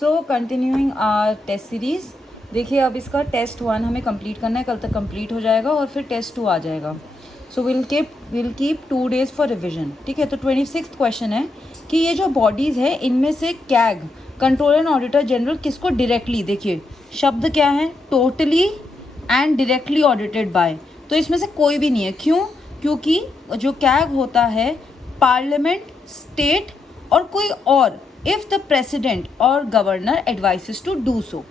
So continuing our test series. देखिए अब इसका टेस्ट 1 हमें कंप्लीट करना है, कल तक कंप्लीट हो जाएगा और फिर टेस्ट 2 आ जाएगा। So will keep 2 days for revision. ठीक है, तो 26 क्वेश्चन है कि ये जो बॉडीज़ है इनमें से CAG controller and auditor general किसको डायरेक्टली, देखिए शब्द क्या है, totally and directly audited bye, तो इसमें से कोई भी नहीं है। क्यों? क्योंकि जो कैग होता है पार्लियामेंट, स्टेट और कोई और, इफ़ द प्रेसिडेंट और governor advises to do so.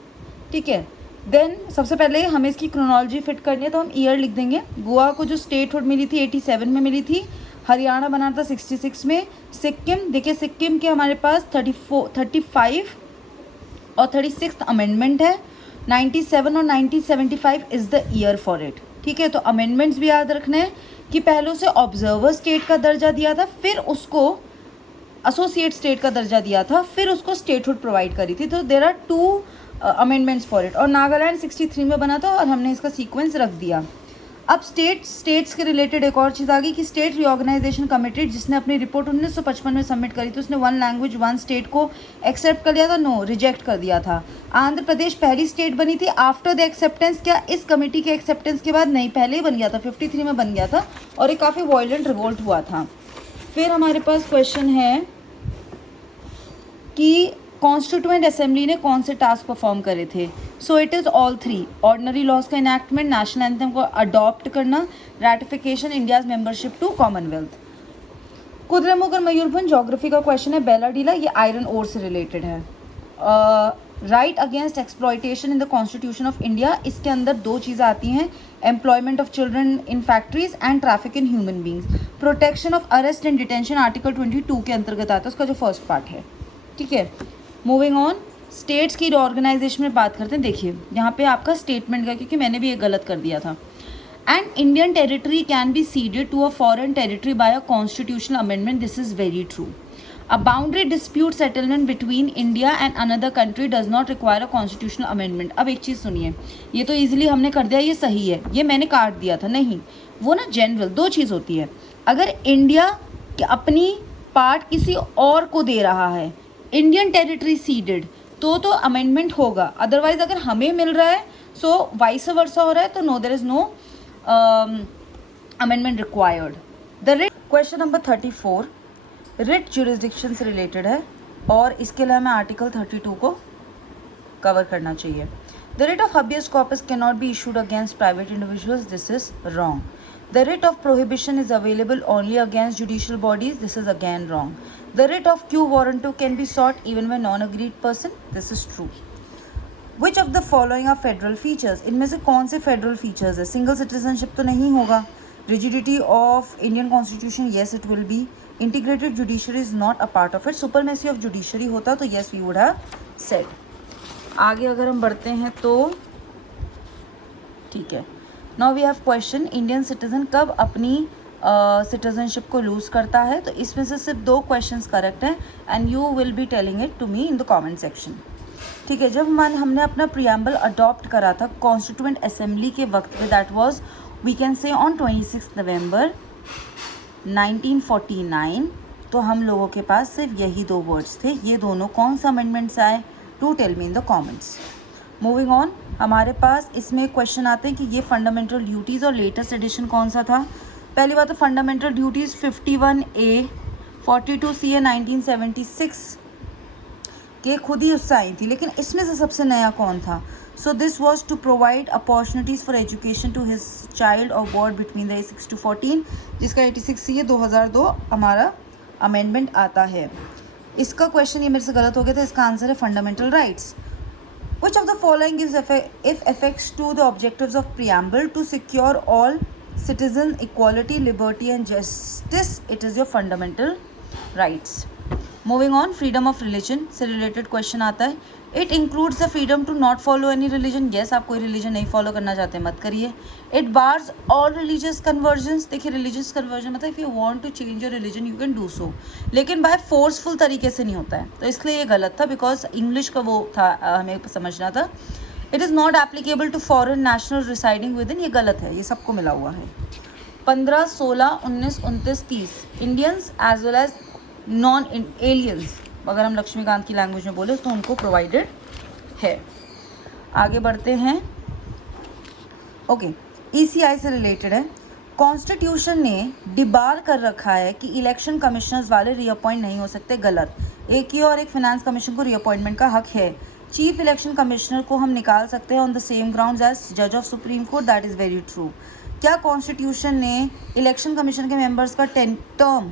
ठीक है, देन सबसे पहले हमें इसकी क्रोनोलॉजी फिट करनी है, तो हम ईयर लिख देंगे। गोवा को जो स्टेटहुड मिली थी 87 में मिली थी, हरियाणा बना था 66 में, सिक्किम, देखिए सिक्किम के हमारे पास 35 और 36 अमेंडमेंट है, 97 और 1975 is the year for it. ठीक है, तो अमेंडमेंट्स भी याद रखने हैं कि पहले से ऑब्जर्वर स्टेट का दर्जा दिया था, फिर उसको एसोसिएट स्टेट का दर्जा दिया था, फिर उसको स्टेटहुड प्रोवाइड करी थी। तो there are 2 amendments for it. और नागालैंड 63 में बना था और हमने इसका सीक्वेंस रख दिया। अब स्टेट्स के रिलेटेड एक और चीज़ आ गई कि स्टेट रीऑर्गेनाइजेशन कमेटी जिसने अपनी रिपोर्ट 1955 में सबमिट करी थी, उसने 1 लैंग्वेज 1 स्टेट को एक्सेप्ट कर लिया था, नो रिजेक्ट कर दिया था। आंध्र प्रदेश पहली स्टेट बनी थी आफ्टर द एक्सेप्टेंस, क्या इस कमेटी के एक्सेप्टेंस के बाद? नहीं, पहले ही बन गया था, 53 में बन गया था और एक काफ़ी वायलेंट रिवोल्ट हुआ था। फिर हमारे पास क्वेश्चन है कि कॉन्स्टिट्यूएंट असेंबली ने कौन से टास्क परफॉर्म करे थे। So it is all 3: ordinary laws का इनैक्टमेंट, नेशनल एंथम को अडॉप्ट करना, ratification India's membership to Commonwealth. Kudremukh और मयूरभंज ज्योग्राफी का क्वेश्चन है, बेलाडीला, ये आयरन ओर से रिलेटेड है। Right against exploitation in the constitution of India, इसके अंदर 2 चीज़ें आती हैं, employment of children in factories and traffic in human beings. Protection of arrest and detention article 22 के अंतर्गत आता है, उसका जो फर्स्ट पार्ट है। ठीक है, मूविंग ऑन, स्टेट्स की ऑर्गेनाइजेशन में बात करते हैं। देखिए यहाँ पे आपका स्टेटमेंट का, क्योंकि मैंने भी ये गलत कर दिया था। And Indian territory can be ceded to a foreign territory by a constitutional amendment, this is very true. A boundary dispute settlement between India and another country does not require a constitutional amendment. अब एक चीज़ सुनिए, ये तो easily हमने कर दिया, ये सही है, ये मैंने काट दिया था, नहीं, वो ना जनरल 2 चीज़ होती है। अगर इंडिया अपनी पार्ट किसी और को दे रहा है, इंडियन टेरिटरी सीडेड, तो अमेंडमेंट होगा। अदरवाइज अगर हमें मिल रहा है, सो वाइस वर्सा हो रहा है, तो no, there is no amendment required. The writ, question number 34 writ jurisdiction से रिलेटेड है और इसके लिए हमें आर्टिकल 32 को कवर करना चाहिए। The writ of habeas corpus cannot be issued against private individuals, this is wrong. The writ of prohibition is available only against judicial bodies, this is again wrong. The writ of quo warranto can be sought even by non-agreed person, this is true. Which of the following are federal features? इनमें से कौन से federal features है? Single citizenship तो नहीं होगा. Rigidity of Indian constitution, yes it will be. Integrated judiciary is not a part of it. Supremacy of judiciary होता तो yes we would have said. आगे अगर हम बढ़ते हैं तो ठीक है, now we have question, Indian citizen कब अपनी सिटीजनशिप को लूज़ करता है? तो इसमें से सिर्फ 2 क्वेश्चंस करेक्ट हैं and you will be telling it to me in the comment section. ठीक है, जब हमने अपना प्रियम्बल अडॉप्ट करा था कॉन्स्टिट्यूएंट असेंबली के वक्त में, that was we can say on 26 November 1949, तो हम लोगों के पास सिर्फ यही 2 वर्ड्स थे। ये दोनों कौन सा अमेंडमेंट्स आए? To tell me in the comments. Moving on, हमारे पास इसमें क्वेश्चन आते हैं कि ये फंडामेंटल ड्यूटीज़ और लेटेस्ट एडिशन कौन सा था। पहली बात तो फंडामेंटल ड्यूटीज़ 51A, 42C 1976 के खुद ही उससे आई थी, लेकिन इसमें से सबसे नया कौन था? So this was to provide opportunities for education to his child और board between the age 6 to 14, जिसका 86C 2002 हमारा अमेंडमेंट आता है। इसका क्वेश्चन ये मेरे से गलत हो गया था, इसका आंसर है fundamental rights. Which of the following gives effects to the objectives of preamble to secure all citizen equality, liberty and justice? It is your fundamental rights. Moving on, freedom of religion से related question आता है। It includes the freedom to not follow any religion. Yes, आप कोई religion नहीं follow करना चाहते मत करिए. It bars all religious conversions. देखिए religious conversion मतलब if you want to change your religion you can do so. लेकिन by forceful तरीके से नहीं होता है, तो इसलिए ये गलत था because English का वो था, हमें समझना था। It is not applicable to foreign national residing within, ये गलत है, ये सबको मिला हुआ है। 15, 16, 19, 29, 30 Indians as well as non aliens अगर हम लक्ष्मीकांत की लैंग्वेज में बोले तो उनको प्रोवाइडेड है। आगे बढ़ते हैं। ओके, ECI से रिलेटेड है। कॉन्स्टिट्यूशन ने डिबार कर रखा है कि इलेक्शन कमिश्नर्स वाले रीअपॉइंट नहीं हो सकते। गलत। एक ही और एक फिनेंस कमीशन को रीअपॉइंटमेंट का हक है। चीफ इलेक्शन कमिश्नर को हम निकाल सकते हैं on the same grounds as जज of supreme court, that is very true. क्या कॉन्स्टिट्यूशन ने इलेक्शन कमीशन के मेंबर्स का टर्म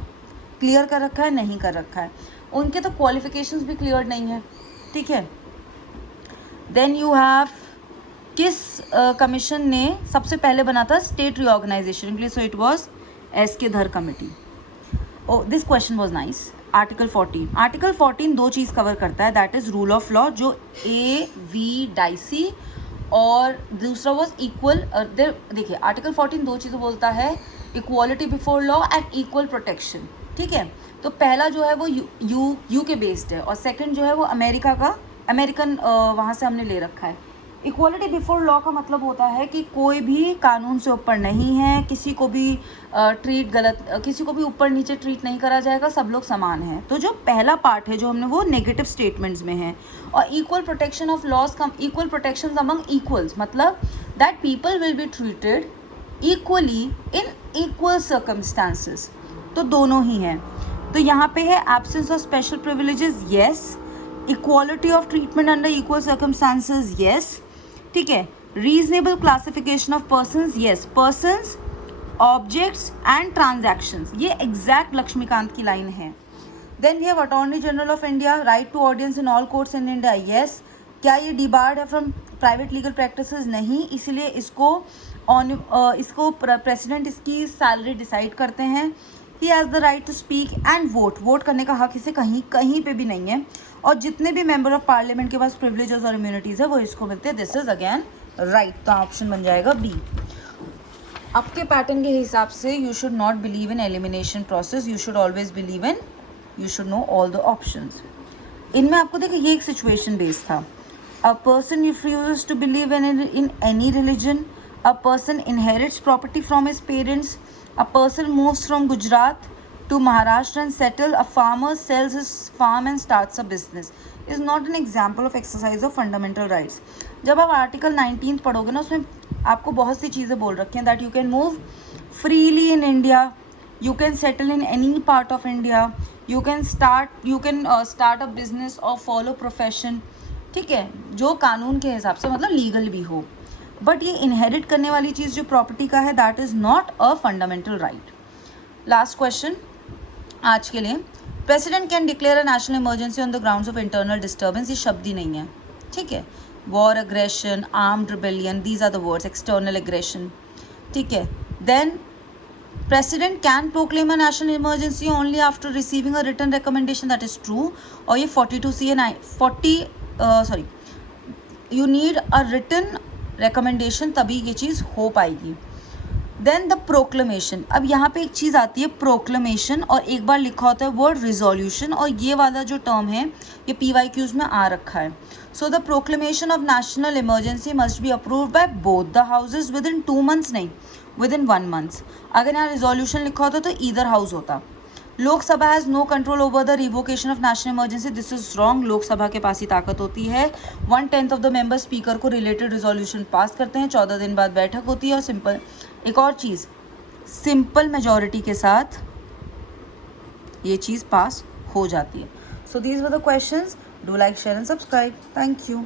क्लियर कर रखा है? नहीं कर रखा है। उनके तो क्वालिफिकेशंस भी क्लियर नहीं है, ठीक है। देन यू हैव, किस कमीशन ने सबसे पहले बना था स्टेट रीऑर्गेनाइजेशन के लिए? So it was SK Dhar committee. Oh, this question was nice. Article 14, article 14 दो चीज़ कवर करता है, that is rule of law जो AV डाइसी, और दूसरा वाज इक्वल। देखिए आर्टिकल 14 दो चीज़ें बोलता है, equality before law and equal protection, ठीक है। तो पहला जो है वो यू के बेस्ड है, और सेकंड जो है वो अमेरिकन वहाँ से हमने ले रखा है। इक्वालिटी बिफोर लॉ का मतलब होता है कि कोई भी कानून से ऊपर नहीं है, किसी को भी किसी को भी ऊपर नीचे ट्रीट नहीं करा जाएगा, सब लोग समान हैं। तो जो पहला पार्ट है जो हमने वो नेगेटिव स्टेटमेंट्स में है। और equal protection of laws equal protection among equals, मतलब that people will be treated equally in equal circumstances. तो दोनों ही हैं। तो यहाँ पे है absence of special privileges, yes. Equality of treatment under equal circumstances, yes, ठीक है। Reasonable classification of persons, yes. Persons, objects and transactions, ये एग्जैक्ट लक्ष्मीकांत की लाइन है। Then we have attorney general of India, right to audience in all courts in India, yes. क्या ये debarred है from private legal practices? नहीं, इसलिए इसको president इसकी सैलरी डिसाइड करते हैं। He has the right to speak and vote करने का हक इसे कहीं पे भी नहीं है। और जितने भी मेंबर ऑफ पार्लियामेंट के पास प्रिविलेजेस और इम्यूनिटीज़ है वो इसको मिलते हैं। दिस इज अगेन राइट, तो ऑप्शन बन जाएगा बी। आपके पैटर्न के हिसाब से you should not believe in elimination process, you should always believe in, you should know all the options. इनमें आपको देखिए ये एक सिचुएशन बेस्ड था। A person refuses to believe in any religion, a person inherits property from his parents, a person moves from Gujarat to Maharashtra and settle, a farmer sells his farm and starts a business, is not an example of exercise of fundamental rights. जब आप article 19 पढ़ोगे ना, उसमें आपको बहुत सी चीज़ें बोल रखी हैं, that you can move freely in India, you can settle in any part of India, you can start a business और फॉलो प्रोफेशन, ठीक है, जो कानून के हिसाब से मतलब लीगल भी हो। बट ये इनहेरिट करने वाली चीज़ जो प्रॉपर्टी का है, that is not a fundamental right. Last question आज के लिए, president can declare a national emergency on the grounds of internal disturbance, ये शब्द ही नहीं है, ठीक है। War, aggression, armed rebellion, these are the words, external aggression, ठीक है। Then president can proclaim a national emergency only after receiving a written recommendation, that is true. और ये 42C you need a written recommendation, तभी ये चीज़ हो पाएगी। Then the proclamation, अब यहाँ पे एक चीज़ आती है प्रोक्लेमेशन, और एक बार लिखा होता है वर्ड रिजोल्यूशन, और ये वाला जो टर्म है ये PYQs में आ रखा है। So the proclamation of national emergency must be approved by both the houses with in 2 months, नहीं विद इन 1 month। अगर यहाँ रिजोल्यूशन लिखा होता तो ईदर हाउस होता। Lok Sabha has no control over the revocation of national emergency, this is wrong. Lok Sabha के पास ही ताकत होती है। 1/10 ऑफ द मेंबर स्पीकर को रिलेटेड रिजोल्यूशन पास करते हैं, 14 दिन बाद बैठक होती है। और सिंपल, एक और चीज़, सिंपल मेजॉरिटी के साथ ये चीज़ पास हो जाती है। So these were the questions, do like, share and subscribe. Thank you.